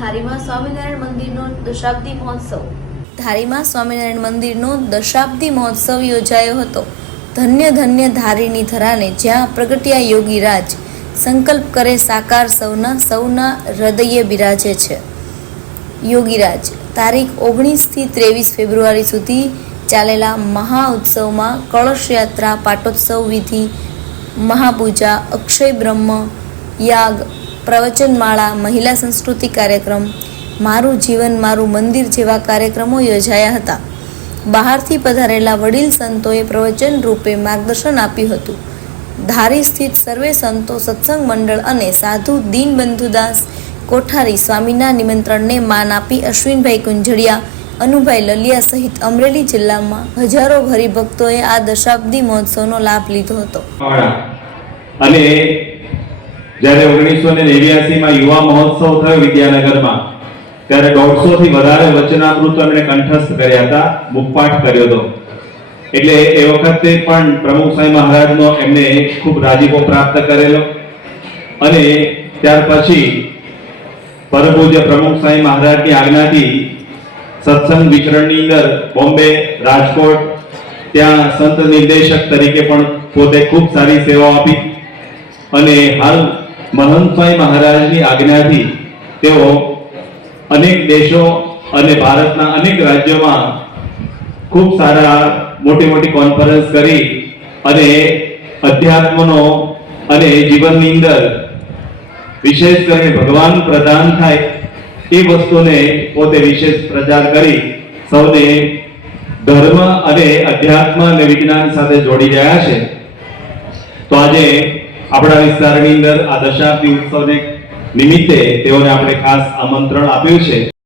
ધારીમાં સ્વામિનારાયણ મંદિરનો દશાબ્દી મહોત્સવ. ધારીમાં સ્વામિનારાયણ મંદિરનો દશાબ્દી મહોત્સવ યોજાયો હતો. ધન્ય ધન્ય ધારીની ધરાને જ્યાં પ્રગટ્યા યોગી રાજ, સંકલ્પ કરે સાકાર સૌના સૌના હૃદયે બિરાજે છે. યોગીરાજ તારીખ ઓગણીસથી ત્રેવીસ ફેબ્રુઆરી સુધી ચાલેલા મહા ઉત્સવમાં કળશ યાત્રા, પાટોત્સવ વિધિ, મહાપૂજા, અક્ષય બ્રહ્મ, યાગ પ્રવચનમાળા, મહિલા સંસ્કૃતિ કાર્યક્રમ, મારું જીવન, મારું મંદિર જેવા કાર્યક્રમો યોજાયા હતા. બહારથી પધારેલા વડીલ સંતોએ પ્રવચન રૂપે માર્ગદર્શન આપ્યું હતું. ધારી સ્થિત સર્વે સંતો, સત્સંગ મંડળ અને સાધુ દીનબંધુદાસ કોઠારી સ્વામીના નિમંત્રણને માન આપી અશ્વિનભાઈ કુંજળિયા અનુભાઈ લલિયા સહિત અમરેલી જિલ્લામાં હજારો હરિભક્તોએ આ દશાબ્દી મહોત્સવનો લાભ લીધો હતો. અને જ્યારે ઓગણીસો ને નેવ્યાસીમાં યુવા મહોત્સવ થયો વિદ્યાનગરમાં, ત્યારે દોઢસો થી વધારે વચનામૃતો એમણે કંઠસ્થ કર્યા હતા, મુખપાઠ કર્યો હતો. એટલે એ વખતે પણ પ્રમુખ સ્વામી મહારાજનો એમને ખૂબ રાજીપો પ્રાપ્ત કરેલો. અને ત્યાર પછી પરમ પ્રમુખ સાંઈ મહારાજની આજ્ઞાથી સત્સંગ વિચરણની અંદર બોમ્બે, રાજકોટ, ત્યાં સંત નિર્દેશક તરીકે પણ પોતે ખૂબ સારી સેવાઓ આપી. અને હાલ મહંત સ્વામી મહારાજની આજ્ઞાથી તેઓ અનેક દેશો અને ભારતના અનેક રાજ્યોમાં ખૂબ સારા મોટી મોટી કોન્ફરન્સ કરી અને અધ્યાત્મનો અને જીવનની અંદર વિશેષ કરીને ભગવાન પ્રદાન થાય એ વસ્તુને પોતે વિશેષ પ્રચાર કરી સૌને ધર્મ અને અધ્યાત્મ અને વિજ્ઞાન સાથે જોડી રહ્યા છે. તો આજે આપણા વિસ્તારની અંદર આ દશાબ્દી ઉત્સવને નિમિત્તે તેઓને આપણે ખાસ આમંત્રણ આપ્યું છે.